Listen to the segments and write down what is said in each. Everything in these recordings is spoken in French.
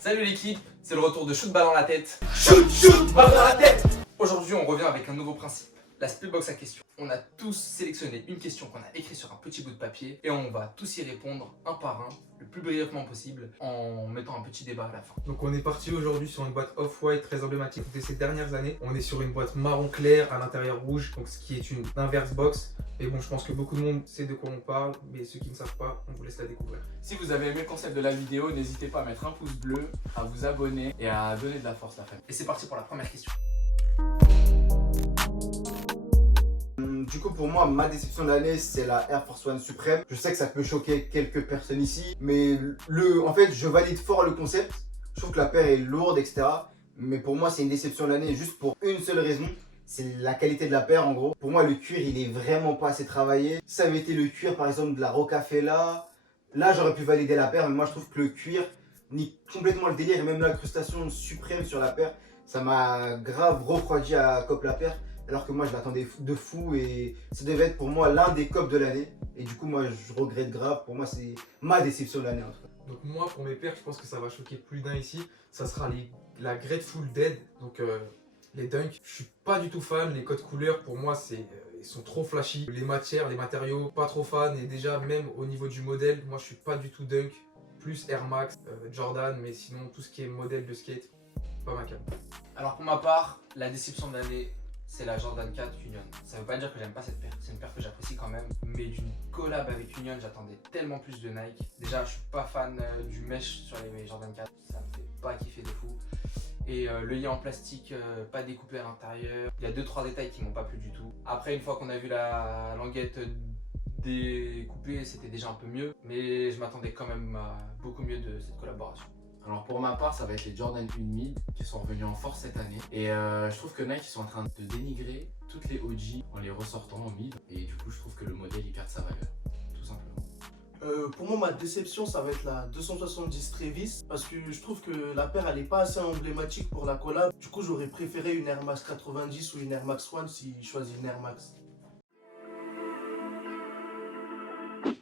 Salut l'équipe, c'est le retour de Shoot Ball dans la tête. Shoot Ball dans la tête. Aujourd'hui on revient avec un nouveau principe, la Splitbox à questions. On a tous sélectionné une question qu'on a écrite sur un petit bout de papier et on va tous y répondre un par un, le plus brièvement possible, en mettant un petit débat à la fin. Donc on est parti aujourd'hui sur une boîte off-white très emblématique de ces dernières années. On est sur une boîte marron clair à l'intérieur rouge, donc ce qui est une inverse box. Et bon, je pense que beaucoup de monde sait de quoi on parle, mais ceux qui ne savent pas, on vous laisse la découvrir. Si vous avez aimé le concept de la vidéo, n'hésitez pas à mettre un pouce bleu, à vous abonner et à donner de la force à la famille. Et c'est parti pour la première question. Du coup, pour moi, ma déception de l'année, c'est la Air Force One Supreme. Je sais que ça peut choquer quelques personnes ici, mais en fait, je valide fort le concept. Je trouve que la paire est lourde, etc. Mais pour moi, c'est une déception de l'année juste pour une seule raison. C'est la qualité de la paire, en gros. Pour moi, le cuir, il est vraiment pas assez travaillé. Si ça avait été le cuir, par exemple, de la Rocafella, là, j'aurais pu valider la paire. Mais moi, je trouve que le cuir nie complètement le délire. Et même l'incrustation suprême sur la paire, ça m'a grave refroidi à Cop la paire. Alors que moi je l'attendais de fou et ça devait être pour moi l'un des cops de l'année. Et du coup moi je regrette grave, pour moi c'est ma déception de l'année en tout cas. Donc moi pour mes paires, je pense que ça va choquer plus d'un ici. Ça sera la Grateful Dead, donc les Dunk. Je suis pas du tout fan, les codes couleurs pour moi ils sont trop flashy. Les matières, les matériaux, pas trop fan. Et déjà même au niveau du modèle, moi je suis pas du tout Dunk. Plus Air Max, Jordan, mais sinon tout ce qui est modèle de skate, pas ma cam. Alors pour ma part, la déception de l'année, c'est la Jordan 4 Union. Ça veut pas dire que j'aime pas cette paire, c'est une paire que j'apprécie quand même. Mais d'une collab avec Union, j'attendais tellement plus de Nike. Déjà, je suis pas fan du mesh sur les Jordan 4, ça me fait pas kiffer de fou. Et l'œillet en plastique, pas découpé à l'intérieur. Il y a 2-3 détails qui m'ont pas plu du tout. Après, une fois qu'on a vu la languette découpée, c'était déjà un peu mieux. Mais je m'attendais quand même à beaucoup mieux de cette collaboration. Alors pour ma part, ça va être les Jordan 1 Mid qui sont revenus en force cette année. Et je trouve que Nike ils sont en train de dénigrer toutes les OG en les ressortant en mid. Et du coup, je trouve que le modèle il perd sa valeur, tout simplement. Pour moi, ma déception, ça va être la 270 Travis parce que je trouve que la paire elle est pas assez emblématique pour la collab. Du coup, j'aurais préféré une Air Max 90 ou une Air Max One si je choisis une Air Max.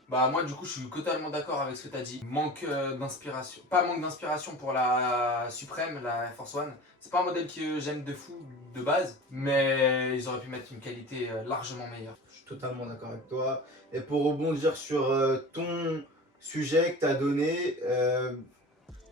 Bah moi du coup je suis totalement d'accord avec ce que tu as dit. Manque d'inspiration. Pas manque d'inspiration pour la Supreme, la Air Force One. C'est pas un modèle que j'aime de fou de base, mais ils auraient pu mettre une qualité largement meilleure. Je suis totalement d'accord avec toi. Et pour rebondir sur ton sujet que tu as donné,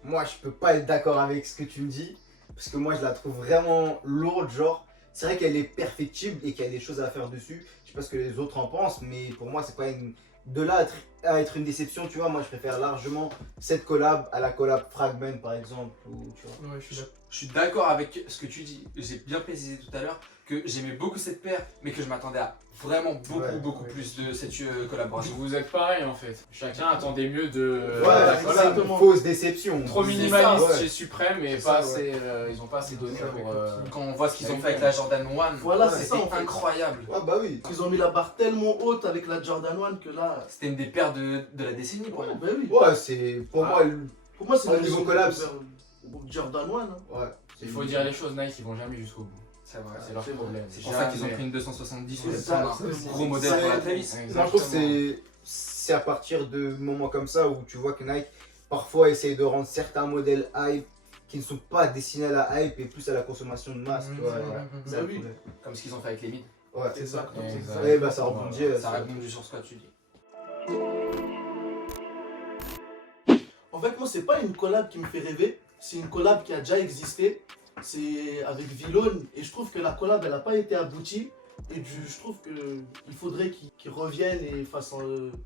moi je peux pas être d'accord avec ce que tu me dis. Parce que moi je la trouve vraiment lourde, genre. C'est vrai qu'elle est perfectible et qu'il y a des choses à faire dessus. Je sais pas ce que les autres en pensent, mais pour moi c'est pas une... De là à être une déception, tu vois, moi je préfère largement cette collab à la collab Fragment par exemple. Ou, tu vois. Ouais, je suis d'accord. Je suis d'accord avec ce que tu dis. J'ai bien précisé tout à l'heure que j'aimais beaucoup cette paire, mais que je m'attendais à vraiment beaucoup plus de cette collaboration. Vous êtes pareil en fait. Chacun attendait mieux de Ouais, la c'est collab. une fausse déception. Trop C'est minimaliste ça, ouais. chez Supreme et C'est pas ça, assez, ils ont pas assez donné C'est ça, pour... Quand on voit ce qu'ils ont fait avec la Jordan 1, Voilà, c'était c'est ça, en fait. incroyable. Ouais, bah oui. Ils ont mis la barre tellement haute avec la Jordan 1 que là. C'était une des paires de la décennie pour moi. Bah oui. Ouais, c'est pour moi. Pour moi, c'est Au une niveau raison collab, de faire Jordan 1. Hein. Ouais. Il faut dire les choses, Nike ils vont jamais jusqu'au bout. C'est vrai. C'est leur c'est vrai. problème. C'est pour ça qu'ils ont pris une 270 C'est ou ça, un c'est gros modèle pour la Travis. Moi, je trouve que c'est à partir de moments comme ça où tu vois que Nike parfois essaye de rendre certains modèles hype qui ne sont pas destinés à la hype et plus à la consommation de masse. Tu vois, c'est Bah le oui. problème. Comme ce qu'ils ont fait avec les mids. Ouais. C'est ça. Exact. Ouais, bah ça rebondit. Ça a répondu sur ce que tu dis. En fait, moi, c'est pas une collab qui me fait rêver. C'est une collab qui a déjà existé. C'est avec Vlone. Et je trouve que la collab, elle n'a pas été aboutie. Et je trouve qu'il faudrait qu'ils reviennent et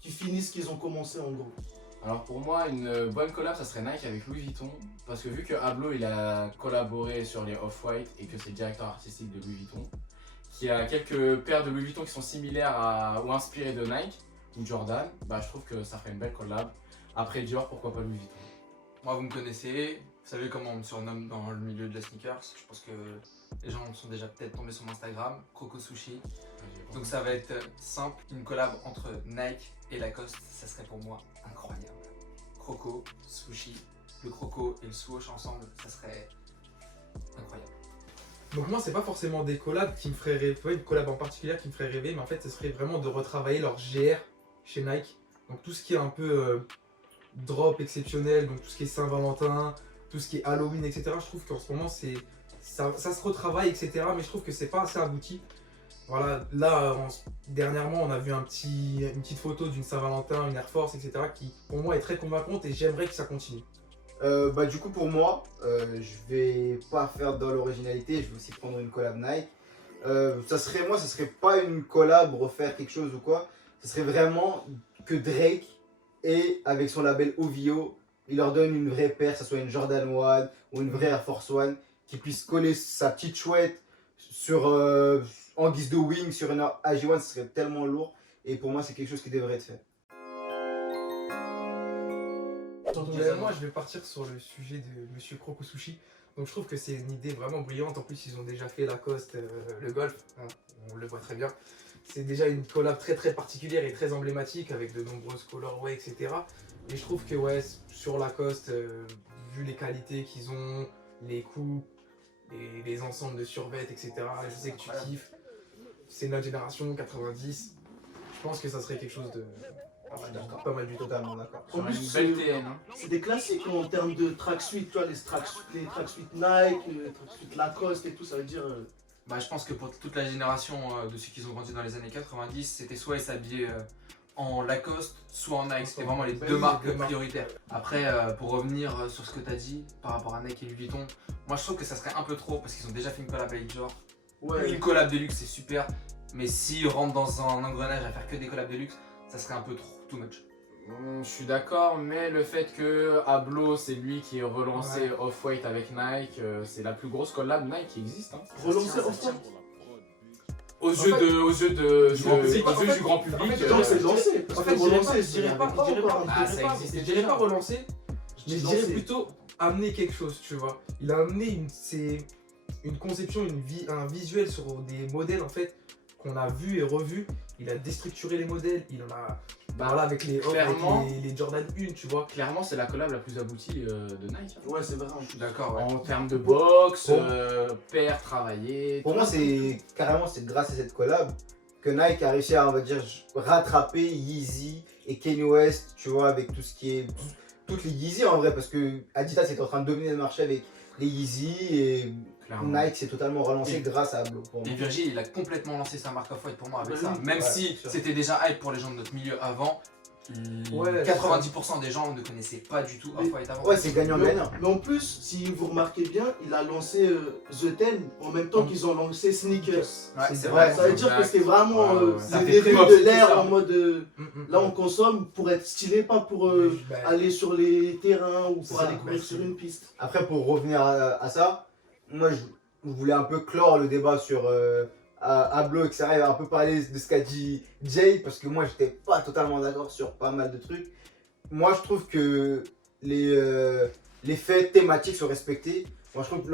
qu'ils finissent ce qu'ils ont commencé en gros. Alors pour moi, une bonne collab, ça serait Nike avec Louis Vuitton. Parce que vu que Ablo, il a collaboré sur les Off-White et que c'est le directeur artistique de Louis Vuitton, qui a quelques paires de Louis Vuitton qui sont similaires ou inspirées de Nike ou Jordan, bah je trouve que ça ferait une belle collab. Après Dior, pourquoi pas Louis Vuitton. Moi, vous me connaissez, vous savez comment on me surnomme dans le milieu de la sneakers. Je pense que les gens sont déjà peut-être tombés sur mon Instagram, Croco Sushi. Donc ça va être simple, une collab entre Nike et Lacoste, ça serait pour moi incroyable. Croco, Sushi, le Croco et le Swoosh ensemble, ça serait incroyable. Donc moi c'est pas forcément des collabs qui me feraient rêver, pas une collab en particulier qui me ferait rêver, mais en fait ce serait vraiment de retravailler leur GR chez Nike. Donc tout ce qui est un peu drop exceptionnel, donc tout ce qui est Saint-Valentin, tout ce qui est Halloween, etc. Je trouve qu'en ce moment, ça se retravaille, etc. Mais je trouve que c'est pas assez abouti. Voilà, là, dernièrement, on a vu une petite photo d'une Saint-Valentin, une Air Force, etc. qui, pour moi, est très convaincante et j'aimerais que ça continue. Du coup, pour moi, je vais pas faire dans l'originalité, je vais aussi prendre une collab Nike. Ça serait pas une collab, refaire quelque chose ou quoi. Ça serait vraiment que Drake, et avec son label OVO, il leur donne une vraie paire, que ce soit une Jordan 1 ou une vraie Air Force One, qui puisse coller sa petite chouette en guise de wing sur une AJ1, ce serait tellement lourd. Et pour moi, c'est quelque chose qui devrait être fait. Moi, je vais partir sur le sujet de Monsieur Croco Sushi. Donc, je trouve que c'est une idée vraiment brillante. En plus, ils ont déjà fait Lacoste, le golf. Hein, on le voit très bien. C'est déjà une collab très très particulière et très emblématique avec de nombreuses colorways, etc. Et je trouve que ouais, sur Lacoste, vu les qualités qu'ils ont, les coupes, les ensembles de survêtements, etc. Je sais que tu kiffes. C'est notre génération 90. Je pense que ça serait quelque chose de pas mal du tout. Totalement d'accord. En plus, Une belle TN. Hein. c'est des classiques en termes de tracksuit, tu vois, les tracksuit Nike, les tracksuit Lacoste et tout, ça veut dire. Bah, je pense que pour toute la génération de ceux qui ont grandi dans les années 90, c'était soit ils s'habillaient en Lacoste, soit en Nike. C'était vraiment les deux marques prioritaires. Après, pour revenir sur ce que tu as dit par rapport à Nike et Louis Vuitton, moi je trouve que ça serait un peu trop parce qu'ils ont déjà fait une collab avec Dior. Ouais. Une collab de luxe, c'est super. Mais s'ils rentrent dans un engrenage à faire que des collabs de luxe, ça serait un peu trop, too much. Je suis d'accord, mais le fait que Ablo, c'est lui qui ait relancé Off-White avec Nike, c'est la plus grosse collab Nike qui existe. Hein. Relancer Off-White. Aux yeux du grand public. Non, c'est lancé. En fait, je dirais pas relancer, mais je dirais lancé. plutôt amener quelque chose, tu vois. Il a amené une conception, un visuel sur des modèles en fait qu'on a vu et revu. Il a déstructuré les modèles, il en a voilà, avec les Jordan 1, tu vois. Clairement, c'est la collab la plus aboutie de Nike. Hein. Ouais, c'est vrai. Je suis d'accord, ouais. En termes de box, Pour- paire travaillée. Pour moi, c'est grâce à cette collab que Nike a réussi à, on va dire, rattraper Yeezy et Kanye West, tu vois, avec tout ce qui est. Toutes les Yeezy en vrai, parce que Adidas était en train de dominer le marché avec les Yeezy et Clairement. Nike s'est totalement relancé Et- grâce à Ablo. Pour Et moi. Virgil, il a complètement lancé sa marque Off-White pour moi avec Ouais, ça. oui. Même Ouais, si c'est sûr. c'était déjà hype pour les gens de notre milieu avant, Ouais, 90% des gens ne connaissaient pas du tout Off-White avant. Ouais, c'est gagnant-gagnant. Mais en plus, si vous remarquez bien, il a lancé The Ten en même temps qu'ils ont lancé Sneakers. Ouais, c'est vrai. vrai. Ça veut dire que c'était vraiment Ouais, ouais. Ça des fait débuts très de off, l'ère ça. en mode là on consomme pour être stylé, pas pour aller sur les terrains ou C'est pour ça, aller courir bah, sur c'est- une piste. Après, pour revenir à ça, moi je voulais un peu clore le débat sur Ablo, etc. Et un peu parler de ce qu'a dit Jay, parce que moi j'étais pas totalement d'accord sur pas mal de trucs. Moi je trouve que les faits thématiques sont respectés. Moi je trouve que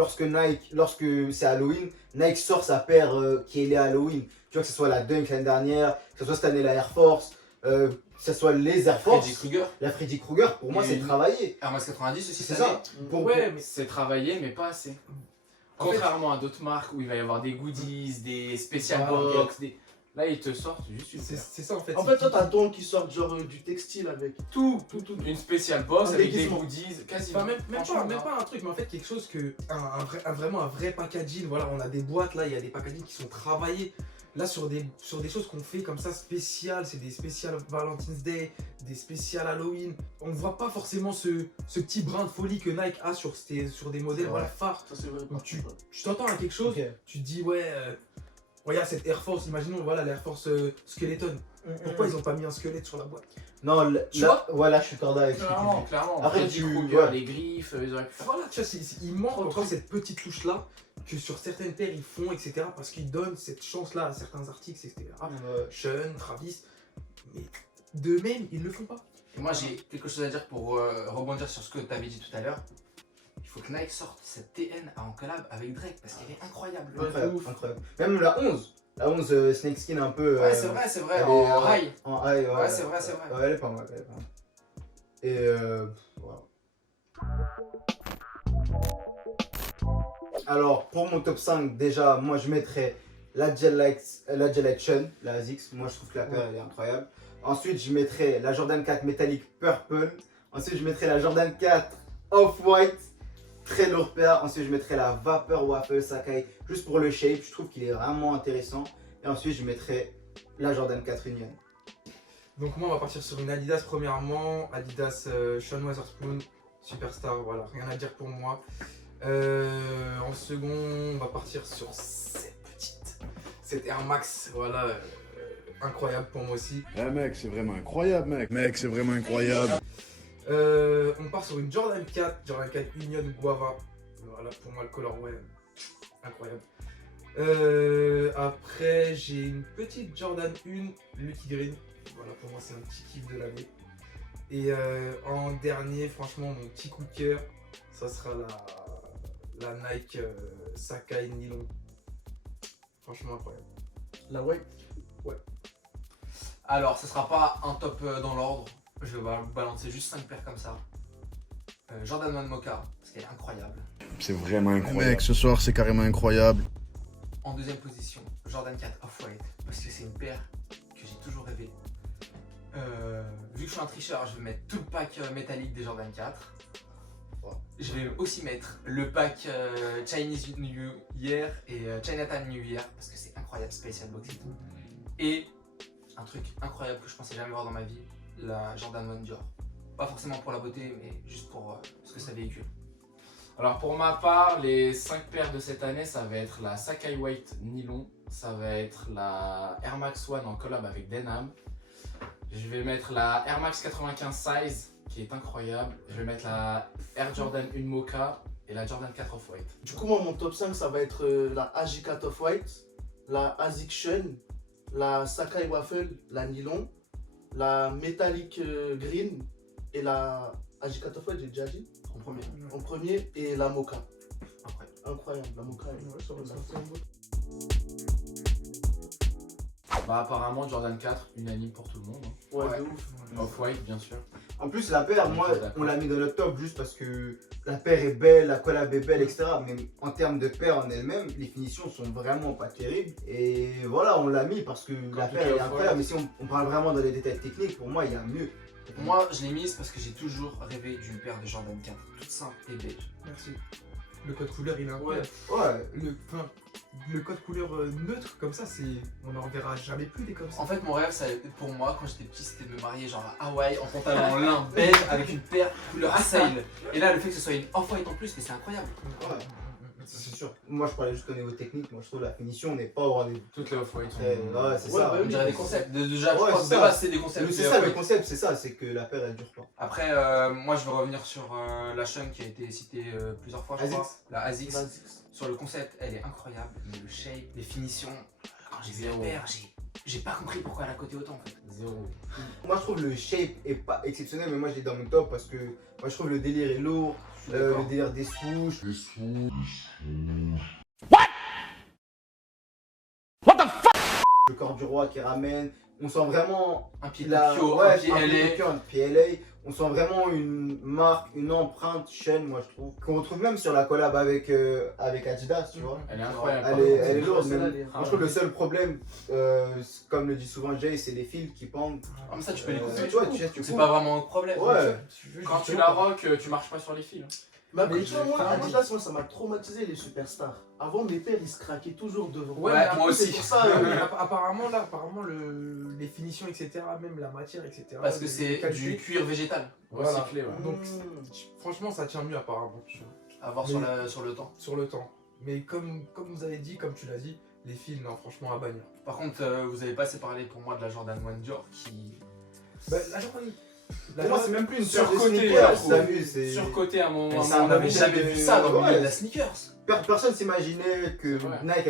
lorsque c'est Halloween, Nike sort sa paire qui est liée à Halloween. Tu vois, que ce soit la Dunk l'année dernière, que ce soit cette année la Air Force, que ce soit les Air Force, Freddy Krueger, la Freddy Krueger, pour moi Et c'est une- travaillé. Air Max 90 aussi, C'est cette année. ça. Pour- Ouais, mais C'est travaillé, mais pas assez. En fait- Contrairement à d'autres marques où il va y avoir des goodies, des special Voilà. box, là ils te sortent juste une paire. c'est ça en fait. En fait, toi t'as ton qui sort genre du textile avec. Tout. Une special box Un avec des déguisement. goodies, quasiment. Enfin, Franchement, même pas un truc, mais en fait quelque chose que. Vraiment un vrai packaging. Voilà, on a des boîtes là, il y a des packaging qui sont travaillés. Là, sur des choses qu'on fait comme ça spéciales, c'est des spéciales Valentine's Day, des spéciales Halloween. On ne voit pas forcément ce petit brin de folie que Nike a sur des modèles C'est voilà, vrai. phares. Ça c'est vrai. Donc, tu t'entends à quelque chose, tu te dis, ouais, regarde cette Air Force, imaginons voilà, l'Air Force Skeleton. Pourquoi ils ont pas mis un squelette sur la boîte? Non, Tu là, voilà, je suis d'accord avec ce que tu Clairement, dis. clairement. Après, Freddy tu- Krueger, ouais. les griffes, ils auraient pu faire. Voilà, tu vois, il manque encore cette petite touche-là que sur certaines paires ils font, etc. Parce qu'ils donnent cette chance-là à certains articles, etc. Sean, Travis, mais de même, ils le font pas. Et moi, j'ai quelque chose à dire pour rebondir sur ce que tu avais dit tout à l'heure. Il faut que Nike sorte cette TN en collab avec Drake parce qu'elle est incroyable. Incroyable, ouf. incroyable. Même la 11. La 11 Snakeskin un peu. Ouais, c'est vrai, elle en est, high. En high, Ouais, c'est vrai, c'est vrai. Ouais, elle est pas mal, elle est pas mal. Et voilà. Alors, pour mon top 5, déjà, moi je mettrais la Gelite Sean, la ASICS. Moi je trouve que la paire elle est incroyable. Ensuite, je mettrais la Jordan 4 Metallic Purple. Ensuite, je mettrais la Jordan 4 Off-White. très lourde paire. Ensuite, je mettrai la Vapor Waffle Sakai juste pour le shape. Je trouve qu'il est vraiment intéressant. Et ensuite, je mettrai la Jordan 4 Union. Donc moi on va partir sur une Adidas premièrement, Adidas Sean Wotherspoon, Superstar, voilà, rien à dire pour moi. En second, on va partir sur cette Air Max, voilà, incroyable pour moi aussi. Eh mec, c'est vraiment incroyable, mec. Mec, c'est vraiment incroyable. On part sur une Jordan 4 Union Guava, voilà, pour moi le colorway, incroyable. Après j'ai une petite Jordan 1 Lucky Green. Voilà, pour moi c'est un petit kiff de l'année. Et en dernier, franchement, mon petit coup de cœur, ça sera la Nike Sakai Nylon. Franchement incroyable. La white. Alors, ce sera pas un top dans l'ordre. Je vais balancer juste 5 paires comme ça. Jordan 1 Mocha, parce qu'elle est incroyable. C'est vraiment incroyable. Mec, ce soir, c'est carrément incroyable. En deuxième position, Jordan 4 Off-White, parce que c'est une paire que j'ai toujours rêvé. Vu que je suis un tricheur, je vais mettre tout le pack métallique des Jordan 4. Je vais aussi mettre le pack Chinese New Year et Chinatown New Year, parce que c'est incroyable, Special Box et tout. Et un truc incroyable que je pensais jamais voir dans ma vie, la Jordan 1 Dior. Pas forcément pour la beauté, mais juste pour ce que ça véhicule. Alors pour ma part, les 5 paires de cette année, ça va être la Sakai White Nylon, ça va être la Air Max One en collab avec Denham. Je vais mettre la Air Max 95 Size qui est incroyable. Je vais mettre la Air Jordan 1 Mocha et la Jordan 4 Off-White. Du coup, moi, mon top 5, ça va être la AJ4 Off-White, la ASIC Shun, la Sakai Waffle, la Nylon, la Metallic Green et la AJ4 Off-White, j'ai déjà dit En premier. en premier, et la Mocha. Incroyable. Incroyable, la Mocha. Bah apparemment Jordan 4, unanime pour tout le monde. Hein. Ouais, Ouais. de ouf. Off-White bien sûr. En plus, la paire, moi, Je suis d'accord. on l'a mis dans notre top juste parce que la paire est belle, la collab est belle, etc. Mais en termes de paire en elle-même, les finitions sont vraiment pas terribles. Et voilà, on l'a mis parce que la tout paire est est Off-White. incroyable. Mais si on parle vraiment dans les détails techniques, pour moi, il y a mieux. Moi, je l'ai mise parce que j'ai toujours rêvé d'une paire de Jordan 4, toute simple et beige. Merci. Le code couleur il est incroyable. Ouais. Le code couleur neutre comme ça, on n'en verra jamais plus des comme ça. En fait, mon rêve, pour moi, quand j'étais petit, c'était de me marier genre à Hawaï en pantalon lin beige avec une paire couleur sail. Et là, le fait que ce soit une off-white en plus, mais c'est incroyable. Ouais. C'est sûr. Moi, je parlais juste au niveau technique. Moi, je trouve la finition n'est pas au rendez-vous. Toutes les Off-White sont... Ouais, c'est Ouais, ça. bah On dirait des concepts. Déjà, je Ouais, crois que c'est de ça. base, c'est des concepts. C'est de ça le off-white. concept, c'est que la paire elle dure pas. Après, moi, je vais revenir sur la Shun qui a été citée plusieurs fois, je Asics. crois. La Asics. Vas-y. Sur le concept, elle est incroyable. Mais le shape, les finitions, quand j'ai vu la Zéro. paire, j'ai pas compris pourquoi elle a coté autant en fait. Zéro. Moi, je trouve le shape est pas exceptionnel, mais moi, je l'ai dans mon top parce que moi, je trouve le délire est lourd. Je suis d'accord. Le délire des swoosh. Le corps du roi qui ramène. On sent vraiment Un pied la Tokyo, ouais, un pied un pied LA. Tokyo, un pied LA. On sent vraiment une marque, une empreinte chaîne, moi je trouve. Qu'on retrouve même sur la collab avec Adidas, tu vois. Elle est incroyable. Elle est lourde, mais Celle-là, elle est moi je trouve le seul problème, comme le dit souvent Jay, c'est les fils qui pendent. Ah, mais ça, tu peux les couper. Tu vois, tu C'est coupes. pas vraiment un problème. Ouais. Quand tu la rock, tu marches pas sur les fils. hein. Mais après, Mais tu vois, moi, je- Adidas, moi, ça m'a traumatisé les superstars. Avant, mes paires, ils se craquaient toujours devant. Ouais, Ouais, mais moi après, aussi. C'est pour ça. Apparemment, les finitions, etc., même la matière, etc. Parce que les c'est qualités. du cuir végétal. Voilà. Recyclé, ouais. Donc, franchement, ça tient mieux apparemment À voir Mais- sur le temps. sur le temps. Mais comme vous avez dit, comme tu l'as dit, les fils, non, franchement, à bannir. Par contre, vous avez pas assez parlé pour moi de la Jordan 1 Dior qui. Bah, la Jordan. Pour moi, c'est même plus une paire de Surcoté, sneakers, je t'as trouve. vu, c'est... Surcoté à mon Mais moment. ça, on n'avait objet jamais de- vu ça dans le milieu Ouais. de la sneakers. Personne s'imaginait que C'est vrai. Nike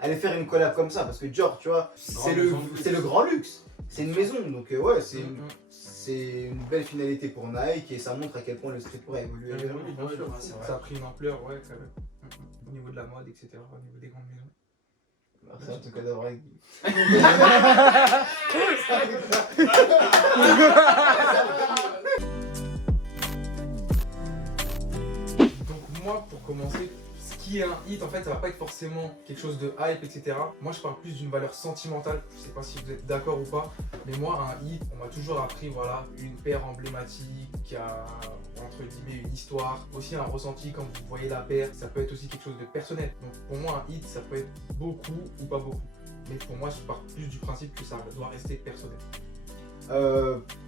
allait faire une collab comme ça, parce que Dior, tu vois, Grande maison de luxe. c'est le grand luxe. C'est une maison, donc ouais, Mhm. c'est une belle finalité pour Nike et ça montre à quel point le streetwear a évolué. Oui, bien sûr. Ouais, c'est vrai. Ça a pris une ampleur, ouais, quand même. Au niveau de la mode, etc., au niveau des grandes maisons. Merci en tout cas d'avoir dit. Donc moi, pour commencer, ce qui qui est un hit, en fait, ça va pas être forcément quelque chose de hype, etc. Moi, je parle plus d'une valeur sentimentale. Je sais pas si vous êtes d'accord ou pas, mais moi, un hit, on m'a toujours appris, voilà, une paire emblématique qui a, entre guillemets, une histoire, aussi un ressenti quand vous voyez la paire. Ça peut être aussi quelque chose de personnel. Donc, pour moi, un hit, ça peut être beaucoup ou pas beaucoup. Mais pour moi, je pars plus du principe que ça doit rester personnel.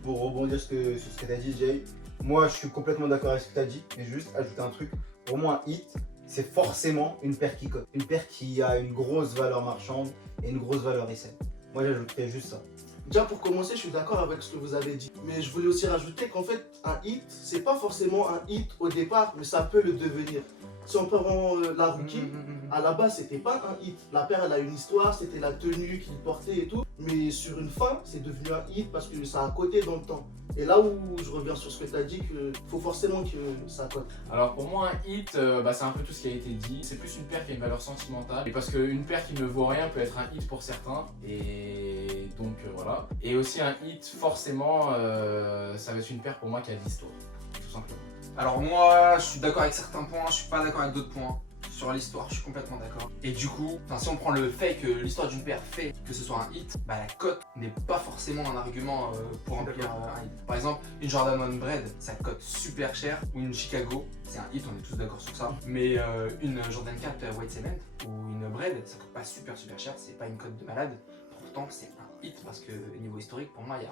Pour rebondir sur ce que tu as dit, Jay, moi je suis complètement d'accord avec ce que tu as dit, mais juste ajouter un truc. Pour moi, un hit, c'est forcément une paire qui cote. Une paire qui a une grosse valeur marchande et une grosse valeur SN. Moi, j'ajouterais juste ça. Déjà pour commencer, je suis d'accord avec ce que vous avez dit. Mais je voulais aussi rajouter qu'en fait, un hit, c'est pas forcément un hit au départ, mais ça peut le devenir. Si on prend la rookie, à la base, c'était pas un hit. La paire, elle a une histoire, c'était la tenue qu'il portait et tout. Mais sur une fin, c'est devenu un hit parce que ça a coté dans le temps. Et là où je reviens sur ce que tu as dit, qu'il faut forcément que ça cote. Alors pour moi, un hit, c'est un peu tout ce qui a été dit. C'est plus une paire qui a une valeur sentimentale. Et parce qu'une paire qui ne vaut rien peut être un hit pour certains. Et donc voilà. Et aussi un hit, forcément, ça va être une paire pour moi qui a de l'histoire. Tout simplement. Alors moi, je suis d'accord avec certains points, je suis pas d'accord avec d'autres points. Sur l'histoire, je suis complètement d'accord. Et du coup, si on prend le fait que l'histoire d'une paire fait que ce soit un hit, bah la cote n'est pas forcément un argument pour remplir un hit. Par exemple, une Jordan 1 Bread, ça cote super cher, ou une Chicago, c'est un hit, on est tous d'accord sur ça. Mais une Jordan 4 White Cement ou une Bread, ça cote pas super cher, c'est pas une cote de malade. Pourtant, c'est un hit parce que niveau historique, pour moi, il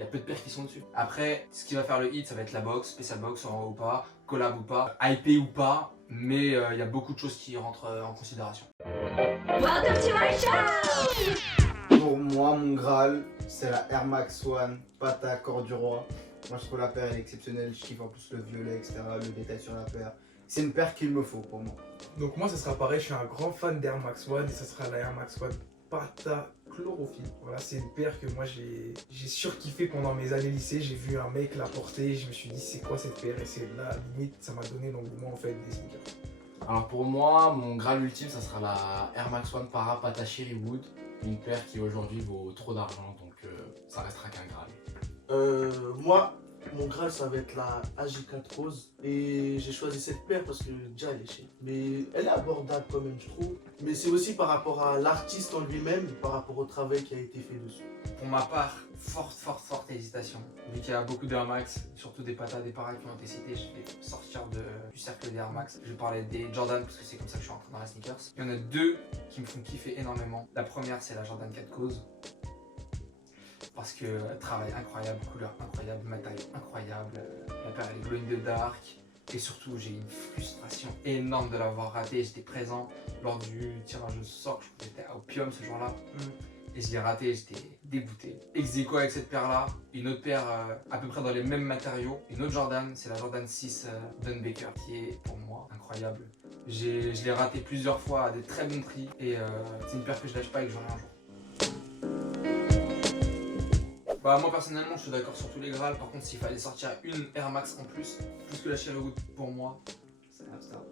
y a peu de paires qui sont dessus. Après, ce qui va faire le hit, ça va être la box, spécial box ou pas, collab ou pas, hypé ou pas, mais il y a beaucoup de choses qui rentrent en considération. Welcome to my show! Pour moi, mon Graal, c'est la Air Max One Pata Corps du Roi. Moi, je trouve la paire elle est exceptionnelle. Je kiffe en plus le violet, etc. Le détail sur la paire. C'est une paire qu'il me faut pour moi. Donc moi, ça sera pareil, je suis un grand fan d'Air Max One et ça sera la Air Max One Pata Chlorophylle. Voilà, c'est une paire que moi j'ai surkiffé pendant mes années lycée. J'ai vu un mec la porter, je me suis dit c'est quoi cette paire et c'est là, limite, ça m'a donné l'engouement en fait des sneakers. Alors pour moi, mon Graal ultime, ça sera la Air Max One Para Pata Cherry Wood. Une paire qui aujourd'hui vaut trop d'argent, donc ça restera qu'un Graal. Moi, mon Graal, ça va être la AJ4 Rose. Et j'ai choisi cette paire parce que déjà elle est chère. Mais elle est abordable quand même, je trouve. Mais c'est aussi par rapport à l'artiste en lui-même, par rapport au travail qui a été fait dessus. Pour ma part, forte hésitation. Vu qu'il y a beaucoup d'Air Max, surtout des patas, des paras qui ont été cités, je vais sortir du cercle des Air Max. Je vais parler des Jordan parce que c'est comme ça que je suis rentré dans la sneakers. Il y en a deux qui me font kiffer énormément. La première, c'est la Jordan 4 Cause. Parce que travail incroyable, couleur incroyable, matériau incroyable. La paire elle est glow in the dark. Et surtout, j'ai une frustration énorme de l'avoir raté. J'étais présent lors du tirage au sort. J'étais à Opium ce jour-là. Et je l'ai raté, j'étais dégoûté. Ex-aequo avec cette paire-là. Une autre paire à peu près dans les mêmes matériaux. Une autre Jordan, c'est la Jordan 6 Don Baker, qui est pour moi incroyable. Je l'ai raté plusieurs fois à des très bons prix. Et c'est une paire que je lâche pas et que j'aurai un jour. Bah moi personnellement je suis d'accord sur tous les Graals, par contre s'il fallait sortir une Air Max en plus que la Cherry Wood pour moi, c'est l'Amsterdam.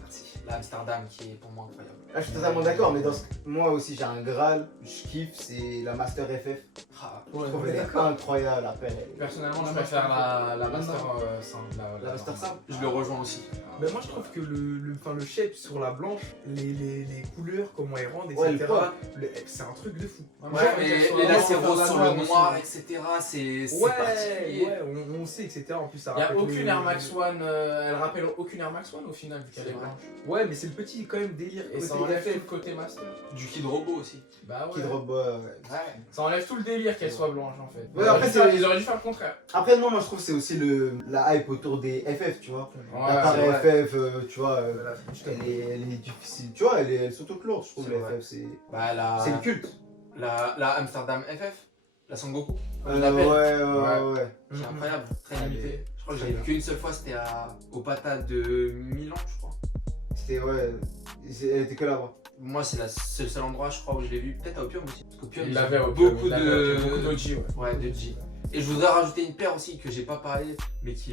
Merci. L'Amsterdam qui est pour moi incroyable. Ah, je suis totalement d'accord, mais moi aussi j'ai un Graal, je kiffe, c'est la Master FF. Ah, Je trouve elle est incroyable la paire. Personnellement, je préfère la Master simple. La Master simple. je le rejoins aussi. Mais moi je trouve que le shape sur la blanche, les couleurs, comment elles rendent, Ouais, etc. le C'est un truc de fou. Ouais, mais là c'est rose sur le noir, etc. C'est particulier. Ouais, on sait, etc. En plus, ça Il n'y a rappelle aucune le- Air Max One, elle rappelle aucune Air Max One au final, vu qu'elle C'est est vrai. blanche. Ouais, mais c'est le petit quand même délire. Et ça côté enlève tout FF. le côté Master. Du Kid Robot aussi. Bah ouais. Kid Robot, ouais. Ouais. Ça enlève tout le délire qu'elle soit blanche en fait. Ouais, après, c'est- Ils auraient dû faire le contraire. Après, non, moi je trouve que c'est aussi la hype autour des FF, tu vois. Ouais, la c'est paire FF, tu vois, Voilà, justement. elle est difficile. Tu vois, elle est surtout lourde, je trouve, C'est les vrai. FF. Bah C'est le culte. la Amsterdam FF, la Sangoku. Ouais, On l'appelle. ouais. C'est incroyable, très Elle limité. est- Je crois que j'avais vu qu'une seule fois, c'était au Pata de Milan, je crois. C'était, ouais. Elle était que là-bas. Moi, c'est le seul endroit, je crois, où je l'ai vu. Peut-être à Opium aussi. Parce qu'Opium, Il ils l'avait ont au beaucoup beaucoup de. d'OG, ouais. Ouais, de G. Et je voudrais rajouter une paire aussi que j'ai pas parlé, mais qui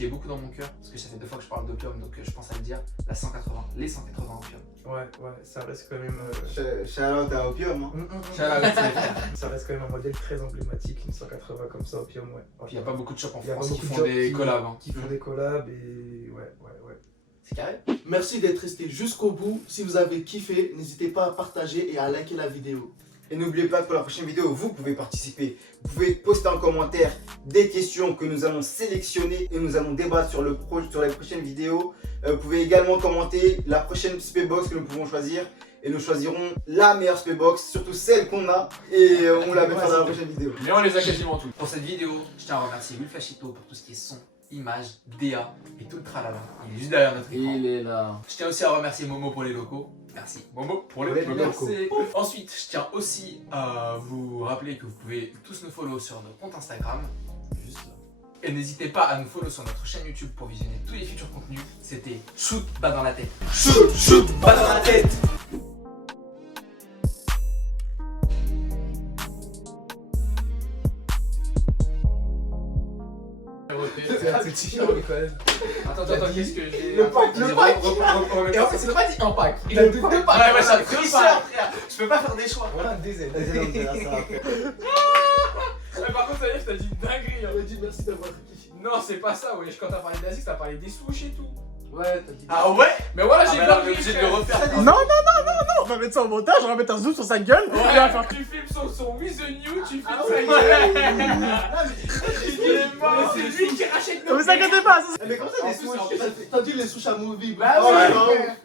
est beaucoup dans mon cœur. Parce que ça fait 2 fois que je parle d'Opium, donc je pense à le dire. La 180, les 180 Opium. Ouais, ça reste quand même. Shout out à Opium, hein. Ça reste quand même un modèle très emblématique, une 180 comme ça, Opium, ouais. Puis il n'y a pas beaucoup de shops en Il y a France pas qui beaucoup de font shops des collabs. Hein. Qui font des collabs et ouais. C'est carré. Merci d'être resté jusqu'au bout. Si vous avez kiffé, n'hésitez pas à partager et à liker la vidéo. Et n'oubliez pas que pour la prochaine vidéo, vous pouvez participer. Vous pouvez poster en commentaire des questions que nous allons sélectionner et nous allons débattre sur les prochaines vidéos. Vous pouvez également commenter la prochaine Spaybox que nous pouvons choisir. Et nous choisirons la meilleure Spaybox, surtout celle qu'on a. Et on la mettra dans la prochaine vidéo. Mais on les a quasiment tous. Pour cette vidéo, je tiens à remercier Wilfachito pour tout ce qui est son, image, DA et tout le tralala. Il est juste derrière notre écran. Il est là. Je tiens aussi à remercier Momo pour les locaux. Merci Momo pour les locaux. Ensuite, je tiens aussi à vous rappeler que vous pouvez tous nous follow sur nos comptes Instagram. Juste là. Et n'hésitez pas à nous follow sur notre chaîne YouTube pour visionner tous les futurs contenus. C'était Shoot bas dans la tête. Shoot bas dans la tête. Attends, qu'est-ce que j'ai. Le pack. Et en fait, c'est pas dit un pack. Il a deux packs. Ouais, mais c'est un tricheur, frère. Je peux pas faire des choix. Voilà, des ailes. Par contre, ça y est, je t'ai dit une dinguerie. On a dit merci d'avoir kiffé. Non, c'est pas ça, wesh. Quand t'as parlé d'Asie, t'as parlé des souches et tout. Ouais, t'as dit. Ah ouais? Mais voilà, j'ai bah pas obligé de le refaire. Non, on va mettre ça au montage, on va mettre un zoom sur sa gueule. Ouais, enfin, tu filmes son With the New, tu filmes sa gueule. Il est mort, c'est lui qui rachète Ne nos vous inquiétez pas, Mais comment ça, des souches? T'as dit les souches à movie. Bah ouais, ouais.